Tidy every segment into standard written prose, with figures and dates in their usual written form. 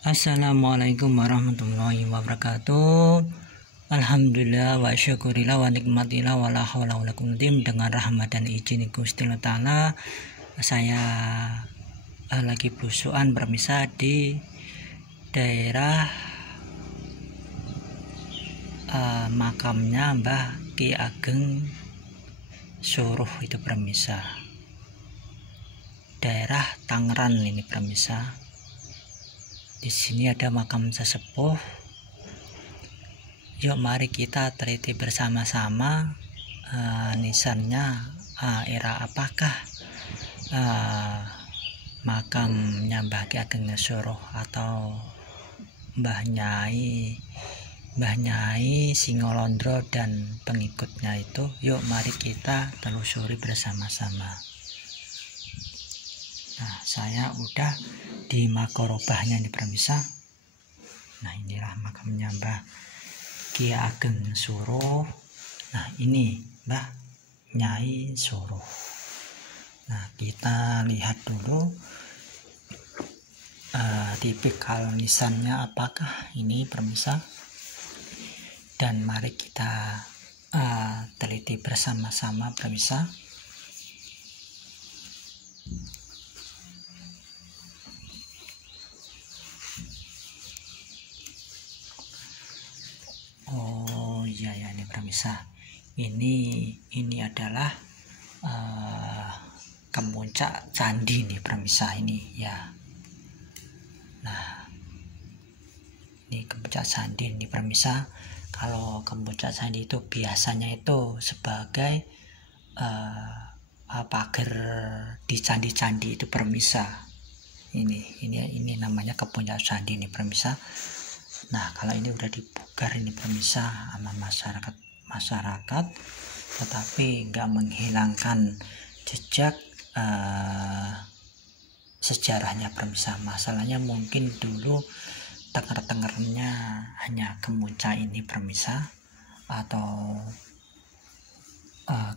Assalamualaikum warahmatullahi wabarakatuh. Alhamdulillah wa syukurillah wa nikmatillah wa la hawla wa la quwwata dengan rahmat dan izin Gusti Allah Ta'ala. Saya lagi belusuan bermisah di daerah makamnya Mbah Ki Ageng Suruh, itu permisah daerah Tangerang ini permisah. Di sini ada makam sesepuh. Yuk mari kita teliti bersama-sama nisannya era apakah makamnya Mbah Ki Ageng Suruh atau Mbah Nyai Singolondro dan pengikutnya itu. Yuk mari kita telusuri bersama-sama. Nah, saya udah di makorobahnya nih permisah. Nah, inilah makamnya Mbah Ki Ageng Suruh. Nah, ini Mbah Nyai Suruh. Nah, kita lihat dulu tipikal nisannya apakah ini permisah, dan mari kita teliti bersama-sama permisah. Oh iya ya, ini permisah. Ini adalah kemuncak candi nih permisah ini ya. Nah, ini kemuncak candi nih permisah. Kalau kemuncak candi itu biasanya itu sebagai pagar di candi-candi itu permisah. Ini namanya kemuncak candi nih permisah. Nah, kalau ini udah dibugar ini permisah sama masyarakat, tetapi nggak menghilangkan jejak sejarahnya permisah. Masalahnya mungkin dulu tenger-tengernya hanya kemuncak ini permisah, atau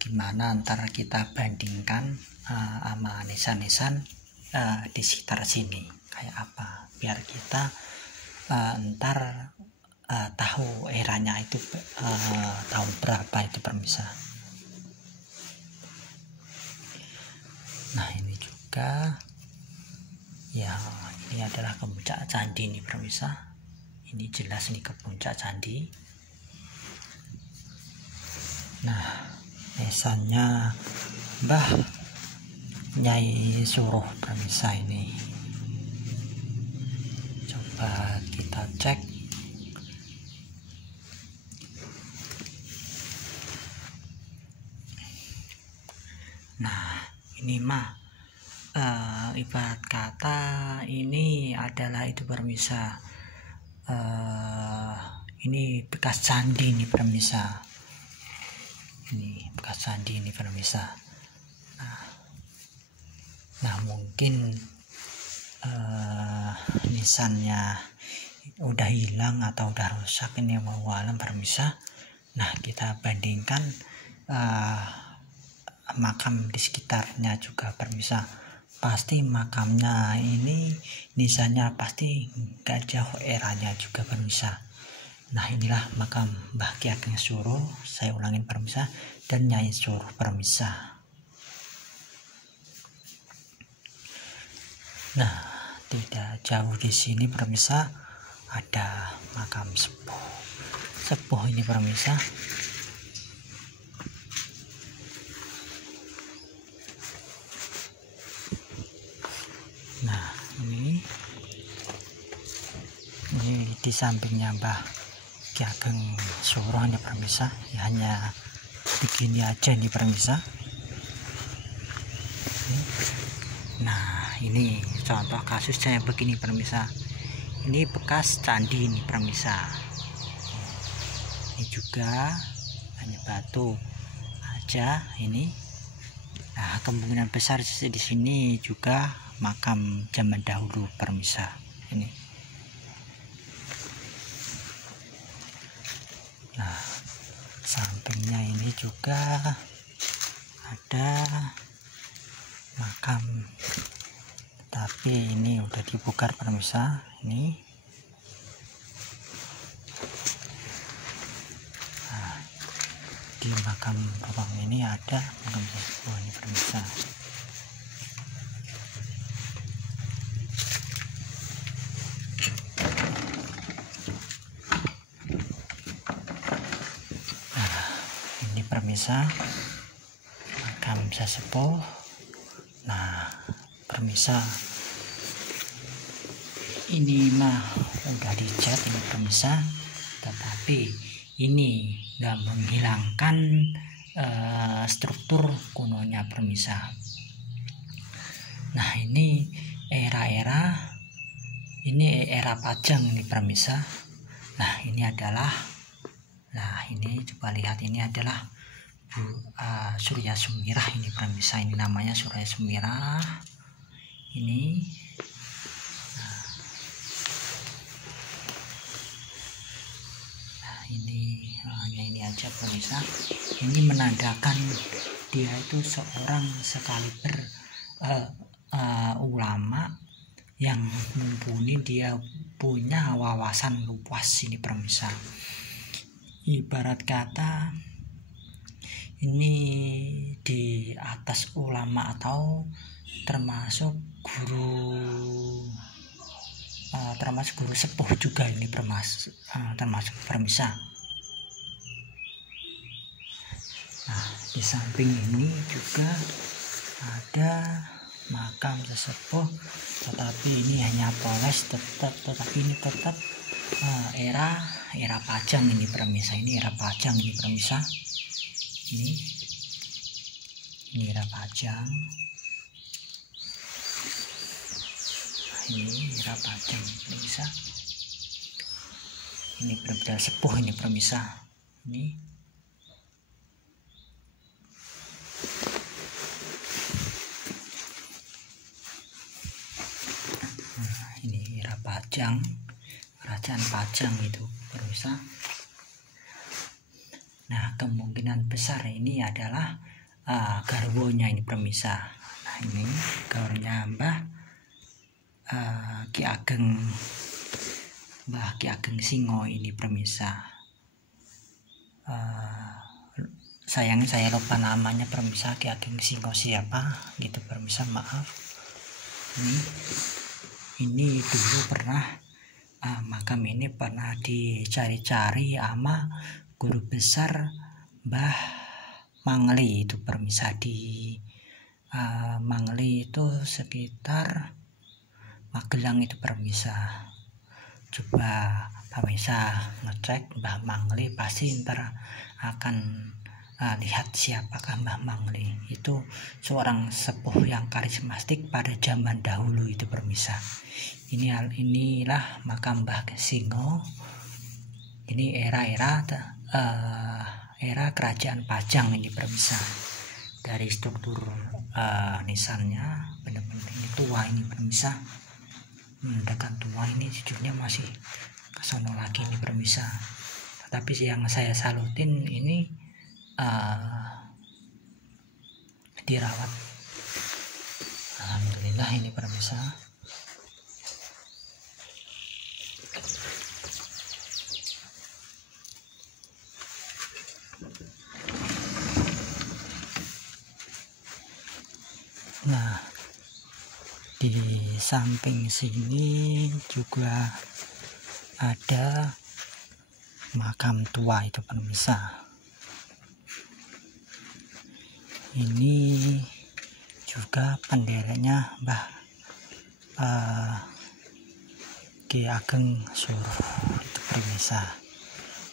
gimana antara kita bandingkan sama nisan-nisan di sekitar sini kayak apa, biar kita ntar tahu eranya itu tahun berapa itu permisah. Nah, ini juga ya, ini adalah kemuncak candi ini permisah. Ini jelas ini ke puncak candi. Nah, nisannya Mbah Nyai Suruh permisah ini. Coba kita cek. Nah, ini mah ibarat kata ini adalah itu permisah. Ini bekas candi nih permisah. Ini bekas candi ini permisah. Nah, mungkin nisannya udah hilang atau udah rusak, ini wallahu alam permisah. Nah, kita bandingkan makam di sekitarnya juga permisah. Pasti makamnya ini nisannya pasti gak jauh eranya juga permisah. Nah, inilah makam Mbah Ki Ageng Suruh, saya ulangin permisah, dan Nyai Suruh permisah. Nah, tidak jauh di sini permisah ada makam sepuh ini permisah. Nah, ini di sampingnya Mbah Ki Ageng Suruh ini permisah ya, hanya begini aja ini permisah. Nah, ini contoh kasusnya yang begini permisah. Ini bekas candi ini permisah. Ini juga hanya batu aja ini. Nah, kemungkinan besar di sini juga makam zaman dahulu permisah ini. Nah, sampingnya ini juga ada makam, tapi ini udah dibongkar permisah. Ini di makam Babang ini ada makam sesepuh ini pemirsa. Ini permisa makam sesepuh. Nah permisa ini mah udah dicat ini permisa, tetapi ini nggak menghilangkan struktur kunonya permisa. Nah ini era Pajang ini permisa. Nah ini adalah, nah ini coba lihat, ini adalah Surya Sumirah ini permisa. Ini namanya Surya Sumirah ini. Ini aja pemirsa, ini menandakan dia itu seorang sekaliber ulama yang mumpuni, dia punya wawasan luas ini pemirsa. Ibarat kata ini di atas ulama atau termasuk guru sepuh juga ini termasuk permisa. Nah di samping ini juga ada makam sesepuh, tetapi ini hanya poles tetapi ini tetap era Pajang ini permisa. Ini era Pajang ini permisa. Ini era Pajang. Ini era Pajang permisa. Ini benar-benar sepuh ini permisa. Ini era Pajang, kerajaan Pajang itu permisa. Nah kemungkinan besar ini adalah garwonya ini permisa. Nah ini garwonya Mbah Ki Ageng Singo ini permisa. Sayangnya saya lupa namanya permisa, Ki Ageng Singo siapa gitu permisa, maaf. Ini dulu pernah makam ini pernah dicari-cari sama guru besar Mbah Mangli itu permisa. Di Mangli itu sekitar Magelang itu permisa. Coba permisa ngecek Mbah Mangli, pasti ntar akan lihat siapakah Mbah Mangli. Itu seorang sepuh yang karismatik pada zaman dahulu itu permisa. Inilah makam Mbah Singo. Ini era kerajaan Pajang ini permisa. Dari struktur nisannya benar-benar ini tua ini permisa. Menandakan tua, ini jujurnya masih kesono lagi ini permisa. Tetapi yang saya salutin ini dirawat, alhamdulillah ini permisa. Nah di samping sini juga ada makam tua itu permisa. Ini juga penderanya Mbah Ki Ageng Suruh itu permisa.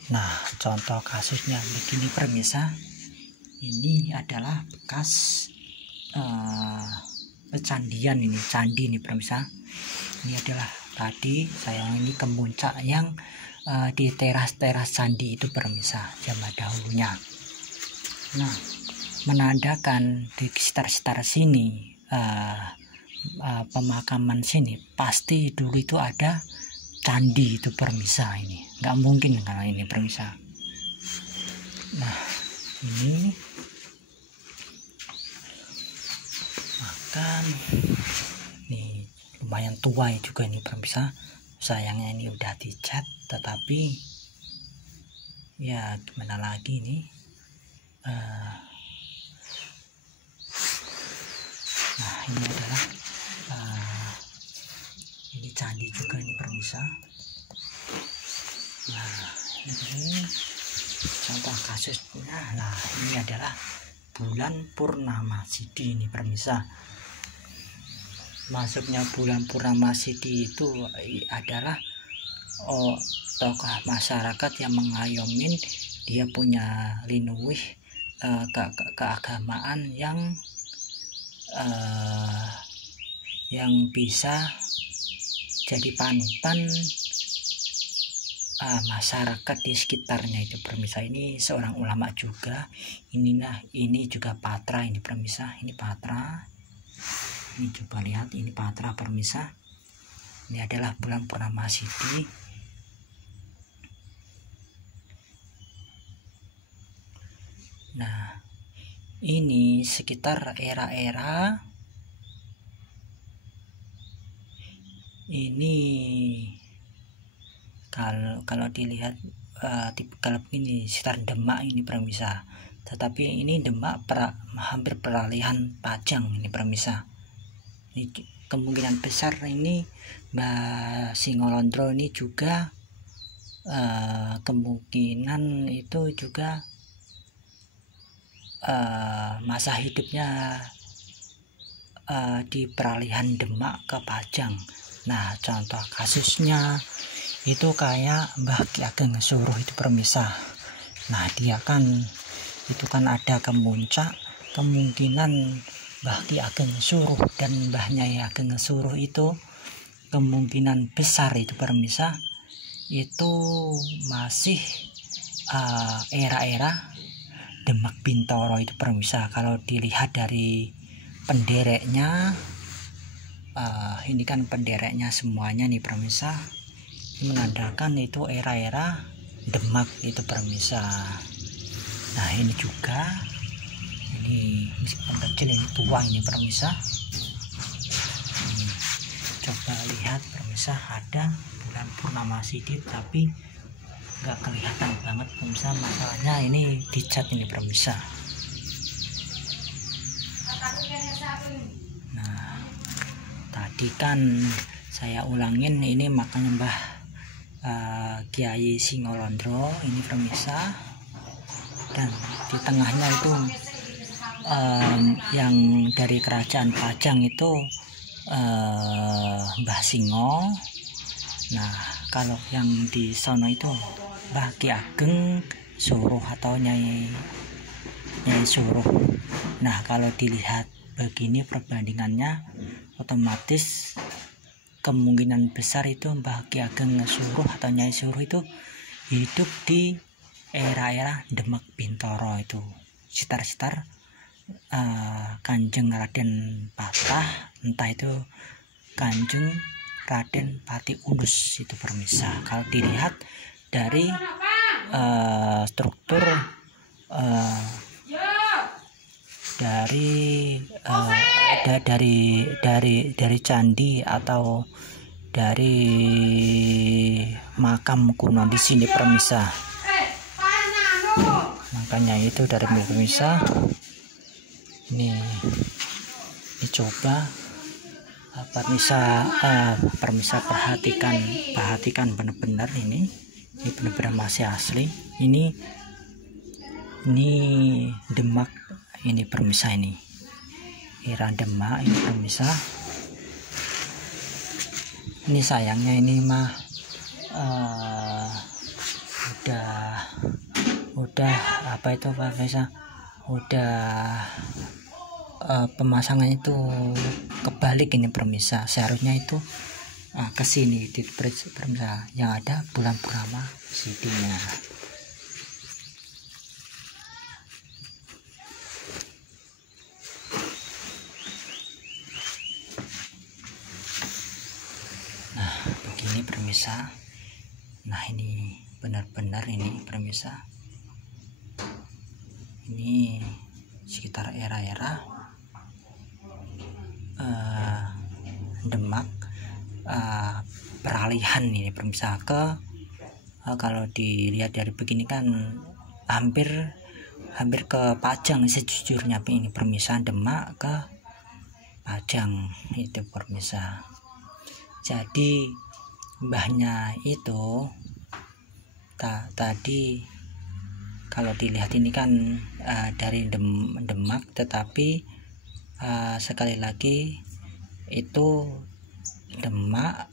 Nah contoh kasusnya begini permisa. Ini adalah bekas pecandian, ini candi ini permisa. Ini adalah tadi saya ini ke puncak yang di teras-teras candi itu permisa zaman dahulunya. Nah menandakan di sekitar sini pemakaman sini pasti dulu itu ada candi itu permisa. Ini nggak mungkin karena ini permisa. Nah ini makam nih lumayan tua juga ini permisa. Sayangnya ini udah dicat, tetapi ya gimana lagi nih, Nah, ini adalah ini candi juga ini pemirsa. Nah, ini contoh kasusnya. Nah, ini adalah bulan purnama Sidi ini pemirsa. Masuknya bulan purnama Sidi itu adalah tokoh masyarakat yang mengayomin, dia punya linuwih keagamaan yang bisa jadi panutan masyarakat di sekitarnya itu pemirsa. Ini seorang ulama juga. Ini juga patra ini pemirsa. Ini patra. Ini coba lihat, ini patra pemirsa. Ini adalah bulan purnama Sidi. Nah, ini sekitar era-era ini. Kalau dilihat kalau ini sekitar Demak ini pemirsa, tetapi ini Demak hampir peralihan Pajang ini pemirsa. Ini kemungkinan besar ini Mbah Singolondro ini juga kemungkinan itu juga masa hidupnya di peralihan Demak ke Pajang. Nah, contoh kasusnya itu kayak Mbah Ki Ageng Suruh itu pemirsa. Nah, dia kan itu kan ada kemuncak, kemungkinan Mbah Ki Ageng Suruh dan Mbah Nyai Ageng Suruh itu kemungkinan besar itu pemirsa itu masih era-era Demak Bintoro itu pemirsa. Kalau dilihat dari pendereknya, ini kan pendereknya semuanya nih pemirsa, menandakan itu era-era Demak itu pemirsa. Nah, ini juga ini meskipun kecil ini tua ini pemirsa. Coba lihat pemirsa, ada bulan purnama Sidi tapi nggak kelihatan banget pemirsa. Masalahnya ini dicat ini pemirsa. Nah, tadi kan saya ulangin, ini makanya Mbah Kiai Singolondro ini pemirsa, dan di tengahnya itu yang dari kerajaan Pajang itu Mbah Singo. Nah, kalau yang di sono itu Mbah Ki Ageng Suruh atau Nyai Suruh. Nah, kalau dilihat begini perbandingannya, otomatis kemungkinan besar itu Mbah Ki Ageng Suruh atau Nyai Suruh itu hidup di era-era Demak Bintoro itu, sekitar Kanjeng Raden Patah, entah itu Kanjeng Raden Pati Unus itu pemirsa. Kalau dilihat dari struktur dari candi atau dari makam kuno di sini pemirsa. Makanya itu dari pemirsa ini coba permisa perhatikan benar-benar ini benar-benar masih asli. Ini Demak ini permisa, ini era Demak ini permisa. Ini sayangnya ini mah udah apa itu permisa, udah pemasangan itu kebalik ini permisa. Seharusnya itu ke sini di permisa, yang ada bulan purnama Sidinya. Nah, begini permisa. Nah, ini benar-benar ini permisa, ini sekitar era-era Demak peralihan ini permisa ke kalau dilihat dari begini kan hampir hampir ke Pajang sejujurnya ini permisa, Demak ke Pajang itu permisa. Jadi mbahnya itu tadi kalau dilihat ini kan dari Demak, tetapi sekali lagi itu Demak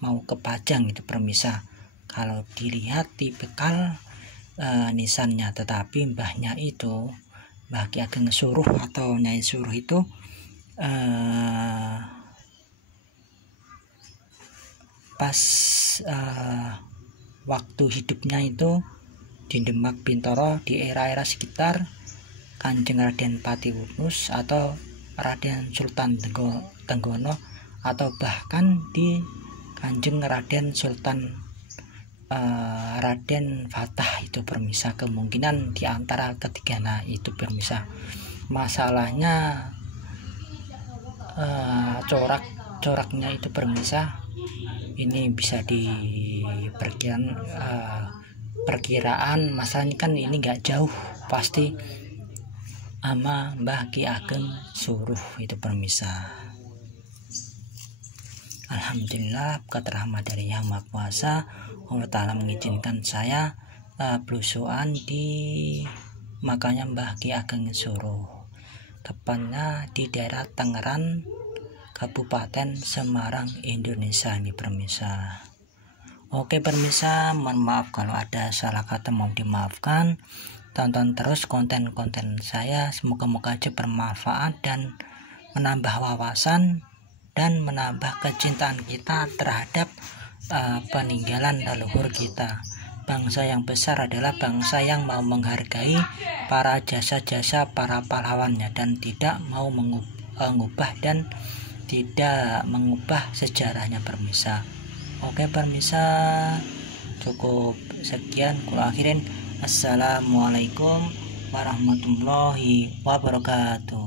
mau ke Pajang itu permisa. Kalau dilihat tipikal nisannya, tetapi mbahnya itu Mbah Ki Ageng Suruh atau Nyai Suruh itu pas waktu hidupnya itu di Demak Bintoro di era-era sekitar Kanjeng Raden Patiwunus atau Raden Sultan Tenggono, atau bahkan di Kanjeng Raden Sultan Raden Fatah itu permisa. Kemungkinan di antara ketiga itu permisa. Masalahnya coraknya itu permisa ini bisa di perkiraan masalahnya kan ini nggak jauh pasti sama Mbah Ki Ageng Suruh itu permisa. Alhamdulillah berkat rahmat dari Yang Maha Kuasa, Allah Ta'ala mengizinkan saya belusuan di makamnya Mbah Ki Ageng Suruh, tepatnya di daerah Tangerang, Kabupaten Semarang, Indonesia ini permisa. Oke permisa, mohon maaf kalau ada salah kata, mau dimaafkan. Tonton terus konten-konten saya, semoga-moga aja bermanfaat dan menambah wawasan dan menambah kecintaan kita terhadap peninggalan leluhur kita. Bangsa yang besar adalah bangsa yang mau menghargai para jasa-jasa para pahlawannya dan tidak mau mengubah dan tidak mengubah sejarahnya permisa. Oke permisa, cukup sekian ku akhirin. Assalamualaikum warahmatullahi wabarakatuh.